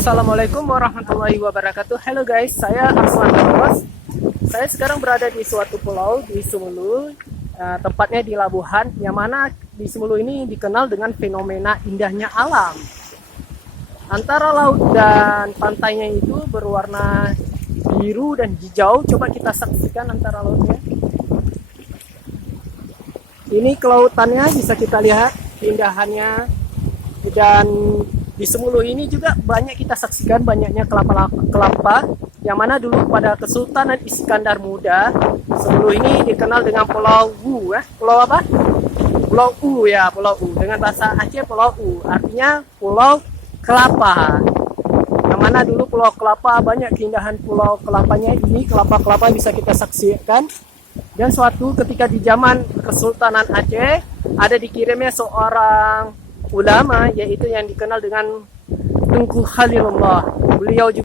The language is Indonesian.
Assalamualaikum warahmatullahi wabarakatuh. Hello guys, saya Arslan Ros. Saya sekarang berada di suatu pulau di Sumulu, tepatnya di Labuhan, yang mana di Sumulu ini dikenal dengan fenomena indahnya alam. Antara laut dan pantainya itu berwarna biru dan hijau. Coba kita saksikan antara lautnya. Ini kelautannya, bisa kita lihat keindahannya. Dan di Sumulu ini juga banyak kita saksikan banyaknya kelapa, yang mana dulu pada Kesultanan Iskandar Muda, Sumulu ini dikenal dengan Pulau U. Pulau apa? Pulau U ya, Pulau U. Dengan bahasa Aceh Pulau U, artinya Pulau Kelapa. Yang mana dulu Pulau Kelapa, banyak keindahan Pulau Kelapanya ini, kelapa-kelapa bisa kita saksikan. Dan suatu ketika di zaman Kesultanan Aceh, ada dikirimnya seorang ulama, yaitu yang dikenal dengan Tengku Khalilullah. Beliau juga